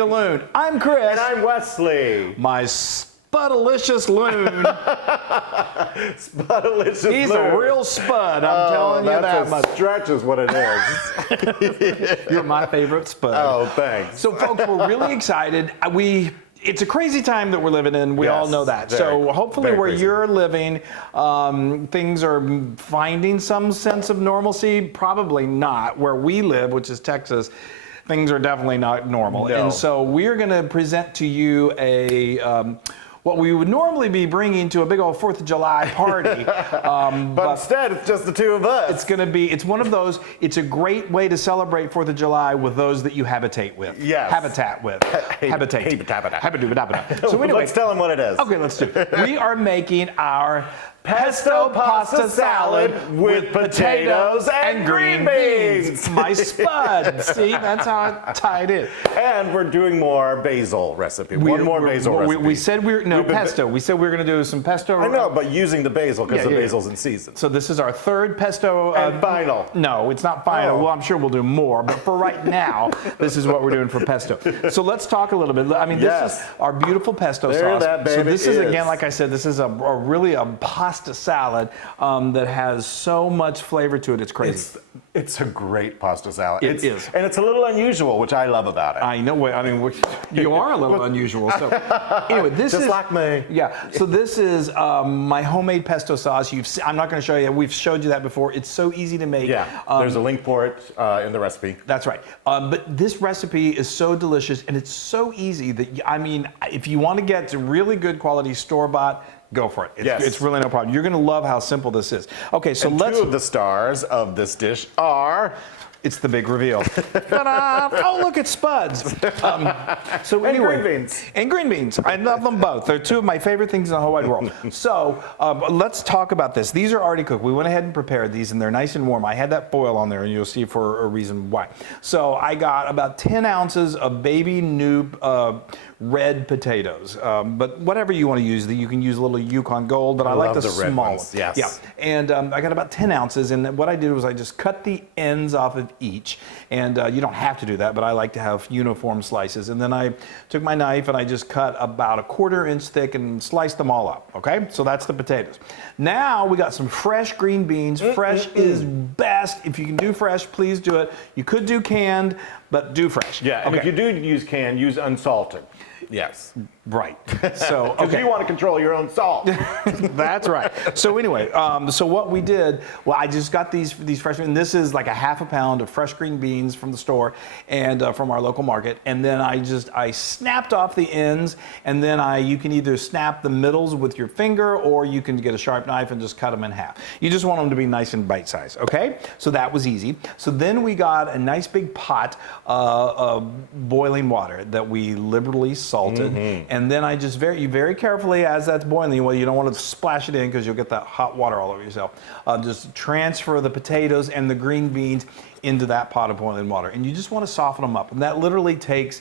to Loon. I'm Chris. And I'm Wesley. My spudalicious Loon. Spudalicious Loon. He's a real spud, I'm telling you that much. Stretch is what it is. You're my favorite spud. Oh, thanks. So folks, we're really excited. It's a crazy time that we're living in. We all know that. So hopefully where you're living, things are finding some sense of normalcy. Probably not. Where we live, which is Texas, things are definitely not normal. No. And so we're going to present to you what we would normally be bringing to a big old 4th of July party. but instead, it's just the two of us. It's one of those, it's a great way to celebrate 4th of July with those that you habitate with. Yes. Habitat with. Habitate. So anyway, let's tell them what it is. Okay, let's do it. We are making our Pesto pasta salad with potatoes and green beans. My spud. See, that's how I tie it in. And we're doing more basil recipe. One more basil recipe. We said pesto. We said we were going to do some pesto. I know, but using the basil because the basil's in season. So this is our third pesto. And final. No, it's not final. Well, I'm sure we'll do more, but for right now, this is what we're doing for pesto. So let's talk a little bit. I mean, this is our beautiful pesto sauce. That baby so this is again, like I said, this is really a pasta salad that has so much flavor to it. It's crazy. It's a great pasta salad. It is. And it's a little unusual, which I love about it. I know. I mean, you are a little unusual. So anyway, this is like me. Yeah. So this is my homemade pesto sauce. I'm not going to show you. We've showed you that before. It's so easy to make. Yeah. There's a link for it in the recipe. That's right. But this recipe is so delicious and it's so easy that if you want to get really good quality store-bought, go for it. It's really no problem. You're going to love how simple this is. Okay, so two of the stars of this dish are... It's the big reveal. Oh, look, it's spuds. So anyway, and green beans. And green beans. I love them both. They're two of my favorite things in the whole wide world. So let's talk about this. These are already cooked. We went ahead and prepared these, and they're nice and warm. I had that foil on there, and you'll see for a reason why. So I got about 10 ounces of baby new red potatoes. But whatever you want to use, you can use a little Yukon Gold, but I like the small ones. Yes. Yeah. And I got about 10 ounces, and what I did was I just cut the ends off of each. And you don't have to do that, but I like to have uniform slices. And then I took my knife and I just cut about 1/4 inch thick and sliced them all up. Okay, so that's the potatoes. Now we got some fresh green beans. Fresh is best. If you can do fresh, please do it. You could do canned, but do fresh. Yeah, and if you do use canned, use unsalted. Yes. Right. So, because you want to control your own salt. That's right. So anyway, so what we did, I just got these fresh, and this is like a 1/2 pound of fresh green beans from the store and from our local market. And then I snapped off the ends, and then you can either snap the middles with your finger, or you can get a sharp knife and just cut them in half. You just want them to be nice and bite sized. Okay. So that was easy. So then we got a nice big pot of boiling water that we liberally salted. And then I just very carefully, as that's boiling, you don't want to splash it in because you'll get that hot water all over yourself. Just transfer the potatoes and the green beans into that pot of boiling water. And you just want to soften them up. And that literally takes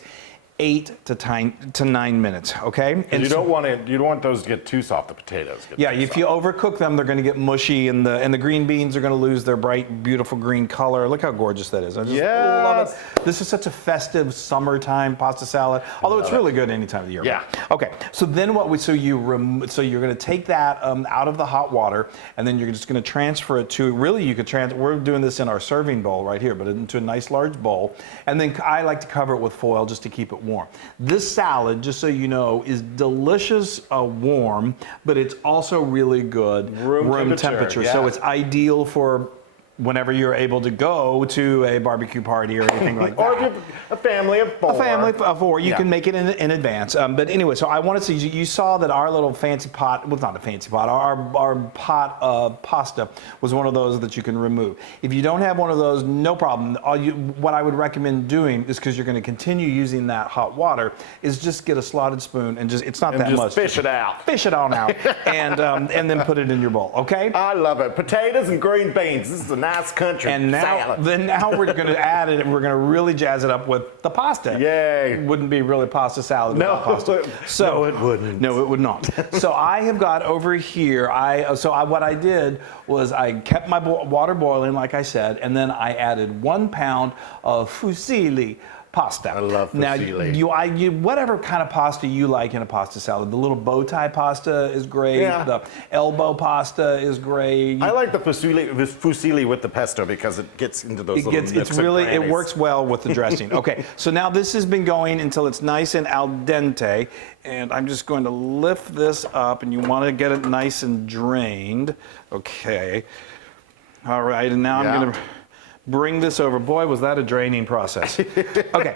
8 to 9 minutes, okay? And you don't want those to get too soft, the potatoes. If you overcook them, they're going to get mushy, and the green beans are going to lose their bright, beautiful green color. Look how gorgeous that is. I just love it. This is such a festive summertime pasta salad, although it's really good any time of the year. Yeah. Okay, so then you're going to take that out of the hot water, and then you're just going to transfer it to, we're doing this in our serving bowl right here, but into a nice large bowl, and then I like to cover it with foil just to keep it warm. This salad, just so you know, is delicious warm, but it's also really good room temperature. Yeah. So it's ideal for whenever you're able to go to a barbecue party or anything like that. Or if you're a family of 4. A family of 4. You can make it in advance. But anyway, so I wanted to see, you saw that our little fancy pot, well, not a fancy pot, our pot of pasta was one of those that you can remove. If you don't have one of those, no problem. What I would recommend doing is, because you're going to continue using that hot water, is just get a slotted spoon and it's not that much. Fish it out. Fish it on out and then put it in your bowl, okay? I love it. Potatoes and green beans. This is a nice country salad. Now we're going to add it, and we're going to really jazz it up with the pasta. Yay. It wouldn't be really pasta salad without pasta. No, it wouldn't. No, it would not. So I have got over here, what I did was I kept my water boiling, like I said, and then I added 1 pound of fusilli pasta. I love now fusilli. you whatever kind of pasta you like in a pasta salad. The little bow tie pasta is great. Yeah. The elbow pasta is great. I like the fusilli with the pesto because it gets into those little nooks and it crannies. works well with the dressing. Okay, so now this has been going until it's nice and al dente, and I'm just going to lift this up, and you want to get it nice and drained. Okay. All right, and now I'm going to bring this over. Boy, was that a draining process. Okay.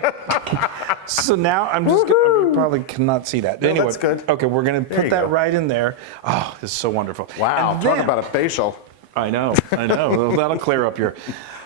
So now I'm just gonna, you probably cannot see that. No, Anyway, that's good. Okay, we're going to put that go. right in there. Oh, this is so wonderful. Wow, And talk then- about a facial. I know. Well, that'll clear up your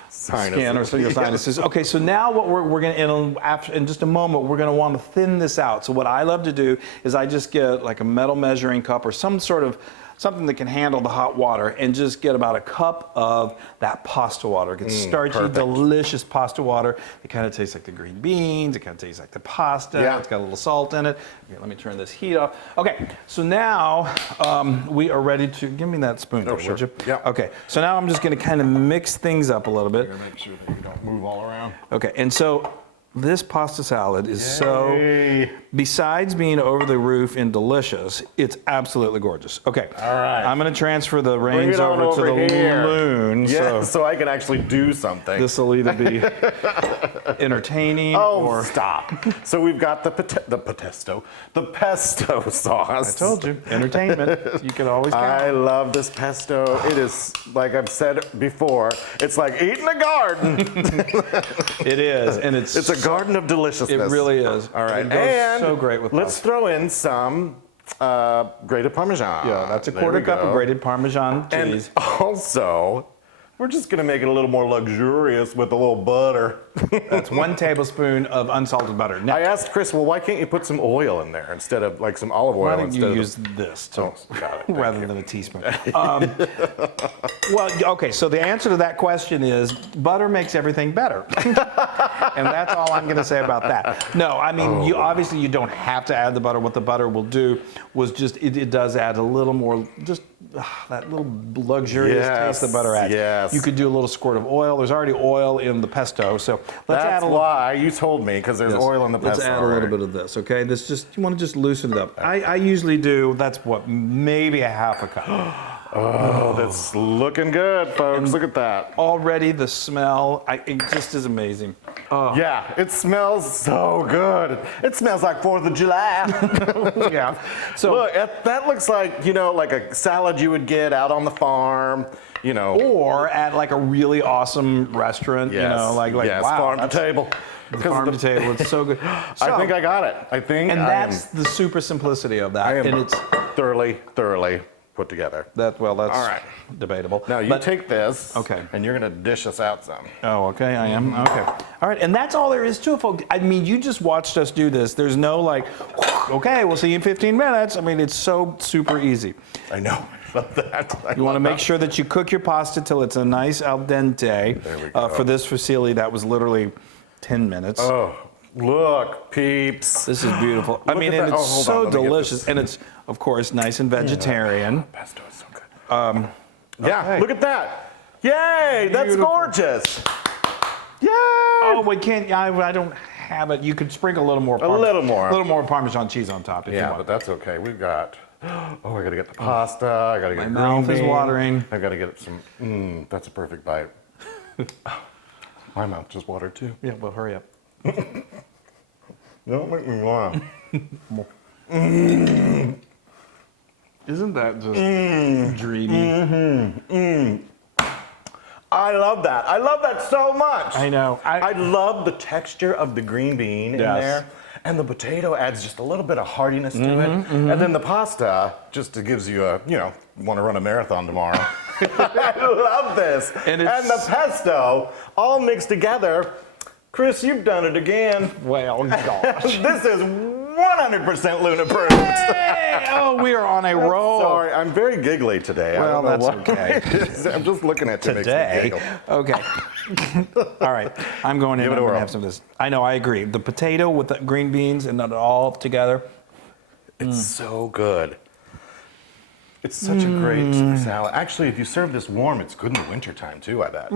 skin or your sinuses. Okay, so now what we're going to, in just a moment, we're going to want to thin this out. So what I love to do is I just get like a metal measuring cup or some sort of something that can handle the hot water and just get about a cup of that pasta water. It gets starchy, perfect. delicious pasta water. It kind of tastes like the green beans. It kind of tastes like the pasta. Yeah. It's got a little salt in it. Okay, let me turn this heat off. Okay, so now we are ready to, give me that spoon, there, sure. would you? Yeah. Okay, so now I'm just going to kind of mix things up a little bit. Make sure that you don't move all around. Okay, and so this pasta salad is so, besides being over the roof and delicious, it's absolutely gorgeous. Okay, All right. I'm going to transfer the Bring reins it on over to the here. Loon. Yeah, so I can actually do something. This will either be entertaining or... stop. So we've got the pesto sauce. I told you, entertainment. You can always count. I love this pesto. It is, like I've said before, it's like eating a garden. It is, and it's It's a garden of deliciousness. It really is. All right, It goes and so great with let's pasta. throw in some grated Parmesan. Yeah, that's a There quarter we cup go. of grated Parmesan cheese. And also, we're just gonna make it a little more luxurious with a little butter. That's 1 tablespoon of unsalted butter. Now, I asked Chris, well, why can't you put some oil in there instead of like some olive oil? why don't you instead use of, this to, Oh, got it. Thank rather you. than a teaspoon? Well, okay, so the answer to that question is butter makes everything better. And that's all I'm going to say about that. No, I mean, you obviously you don't have to add the butter. What the butter will do was just, it does add a little more, just that little luxurious taste the butter adds. Yes. You could do a little squirt of oil. There's already oil in the pesto, so let's add That's a little. why you told me, because there's oil in the pesto. Let's add a little bit of this, okay? This just, you want to just loosen it up. I usually do, that's what, maybe a half a cup. Oh, that's looking good, folks. Look at that. Already the smell, it just is amazing. Yeah, it smells so good. It smells like 4th of July. Yeah. So, Look, that looks like, you know, like a salad you would get out on the farm, you know. or at like a really awesome restaurant, you know, like yes, wow, farm to that's- table. the farm to table, it's so good. So, I think I got it. I think and I that's am, the super simplicity of that. I am and it's thoroughly put together. that's All right. debatable. Now you But- take this, Okay. and you're gonna dish us out some. Oh, okay, I am. Okay. All right, and that's all there is to it, folks. I mean, you just watched us do this. There's no like, okay, we'll see you in 15 minutes. I mean, it's so super easy. I know. I love that. You want to make sure that you cook your pasta till it's a nice al dente. There we go. For this fusilli, that was literally 10 minutes. Oh, look, peeps. This is beautiful. I Look mean, at and that. it's Oh, hold on, so let me get delicious, this. and it's of course nice and vegetarian. Pesto is so good. Yeah, okay. look at that. Yay, that's Beautiful. gorgeous. Yay. Oh, we can't. I don't have it. You could sprinkle a little more. A little more. A little more Parmesan cheese on top if you Yeah, want. but that's okay. We've got. Oh, I gotta get the pasta. I gotta get My green mouth is beans. watering. I gotta get some. That's a perfect bite. My mouth just watered too. Yeah, well, hurry up. Don't make me laugh. Isn't that just dreamy? I love that. I love that so much. I know. I love the texture of the green bean in Yes. there. And the potato adds just a little bit of hardiness to it. And then the pasta just gives you a, you know, want to run a marathon tomorrow. I love this. And And, it's- the pesto all mixed together. Chris, you've done it again. Well, gosh. This is 100% Loon approved. Hey, oh, we are on a roll. Sorry, I'm very giggly today. Well, I don't know that's why. okay. I'm just looking at you. Makes me Today. giggle. Okay. All right. I'm going in Give it and a I'm gonna whirl. have some of this. I know, I agree. The potato with the green beans and it all together. It's so good. It's such a great salad. Actually, if you serve this warm, it's good in the wintertime too, I bet.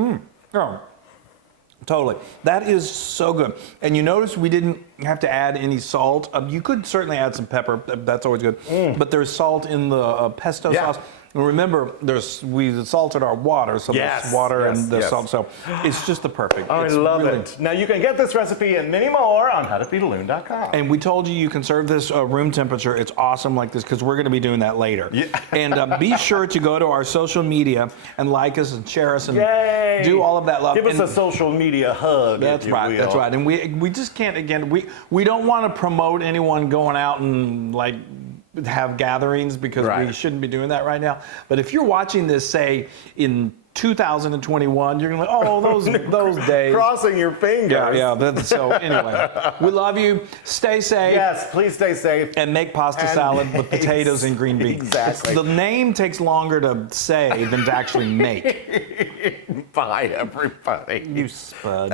Oh. Totally. That is so good. And you notice we didn't have to add any salt. You could certainly add some pepper. That's always good. But there's salt in the pesto sauce. And remember, we salted our water, so there's water and the salt. So it's just the perfect. I love it. Now you can get this recipe and many more on howtofeedaloon.com. And we told you can serve this room temperature. It's awesome like this because we're going to be doing that later. Yeah. And be sure to go to our social media and like us and share us and do all of that love. Give us a social media hug. That's right. That's right. And we just can't, again, we don't want to promote anyone going out and like have gatherings because we shouldn't be doing that right now. But if you're watching this, say, in 2021, you're going to those days. Crossing your fingers. Yeah. So anyway, we love you. Stay safe. Yes, please stay safe. And make pasta salad with potatoes and green beans. Exactly. The name takes longer to say than to actually make. Bye, everybody. You spud.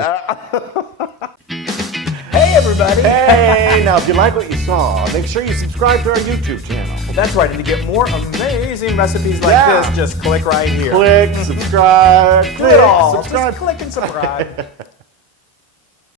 Hey, everybody. Hey, now if you like what you saw, make sure you subscribe to our YouTube channel. That's right. And to get more amazing recipes like this, just click right here. Click, subscribe, Do it all. subscribe. Just click and subscribe.